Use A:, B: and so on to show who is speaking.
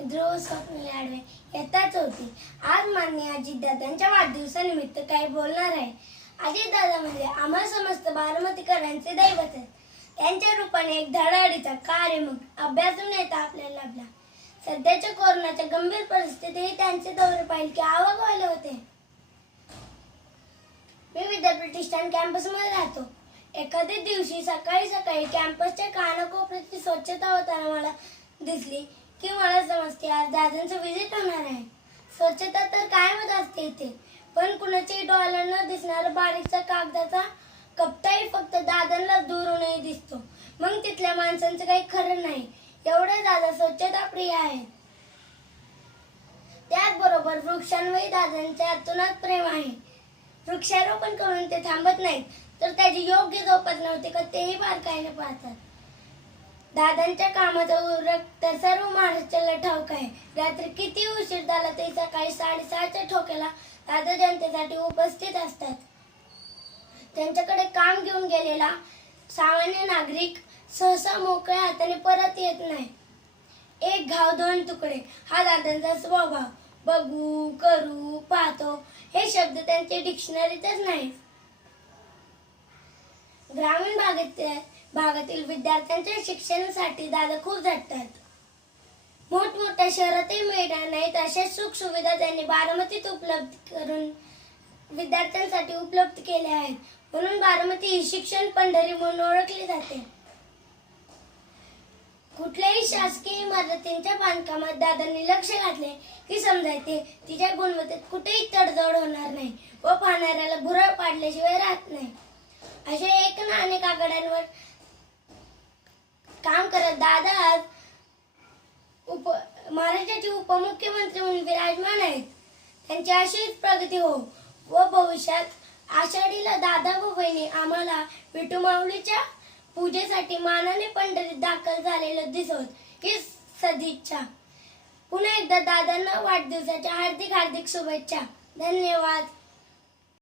A: ध्रुव स्वप्नील आडवे येताच होती. आज मान्य अजितदादांच्या वाढदिवसानिमित्त काही बोलणार आहे. अजितदादा म्हणजे आम्हा समस्त बारामतीकरांचे दैवत आहेत. त्यांच्या रूपाने एक धडाडीचा कार्यमुख अभ्यासून येता आपल्याला लाभला. सध्याच्या कोरोनाच्या गंभीर परिस्थितीही त्यांचे दौरे पाहिले की आवक व्हायला होते. मी विद्या प्रतिष्ठान कॅम्पसमध्ये राहतो. एखाद्या दिवशी सकाळी सकाळी कॅम्पसच्या कानाकोपऱ्याची स्वच्छता होताना मला दिसली. की मला समजते आज दादांचं विजिट होणार आहे. स्वच्छता तर कायमच असते इथे. पण कुणाच्याही डॉलर न दिसणारा बारीकचा कागदाचा कप्ताही फक्त दादांना दूरूनही दिसतो. मग तिथल्या माणसांचं काही खरं नाही. एवढे दादा स्वच्छता प्रिय आहेत. त्याचबरोबर वृक्षांवरही दादांचे अतुनात प्रेम आहे. वृक्षारोपण करून ते थांबत नाहीत. तर त्याची योग्य जोपासना होते का तेही बारकाईने पाहतात. दादांच्या कामाचा उरक तर सर्व महाराष्ट्राला ठाऊक आहे. रात्री किती उशीर झाला ते सकाळी साडेसहाच्या ठोक्याला दादा जनतेसाठी उपस्थित असतात. त्यांच्याकडे काम घेऊन गेलेला सामान्य नागरिक सहसा मोकळ्या हाताने परत येत नाही. एक घाव दोन तुकडे हा दादांचा स्वभाव. बघू करू पाहतो हे शब्द त्यांचे डिक्शनरीतच नाही ग्रामीण भागातील भागातील विद्यार्थ्यांच्या शिक्षणासाठी दादा खूप झटतात मोठमोठ्या शहरातही मिळणार नाहीत अशा सुखसुविधा त्यांनी बारामतीत उपलब्ध करून विद्यार्थ्यांसाठी उपलब्ध केल्या आहेत. म्हणून बारामती ही शिक्षण पंढरी म्हणून ओळखली जाते. कुठल्याही शासकीय इमारतींच्या बांधकामात दादांनी लक्ष घातले की समजायचे तिच्या गुणवत्तेत कुठेही तडजोड होणार नाही व पाहणाऱ्याला भुरळ पाडल्याशिवाय राहत नाही. अशा एक ना अनेक आघाड्यांवर काम करत दादा आज उप महाराष्ट्राचे उपमुख्यमंत्री म्हणून विराजमान आहेत. त्यांची अशीच प्रगती हो. व भविष्यात आषाढीला दादा व बहिणी आम्हाला विठू माऊलीच्या पूजेसाठी मानाने पंढरीत दाखल झालेलं दिसत. ही सदिच्छा. पुन्हा एकदा दादांना वाढदिवसाच्या हार्दिक हार्दिक शुभेच्छा. धन्यवाद.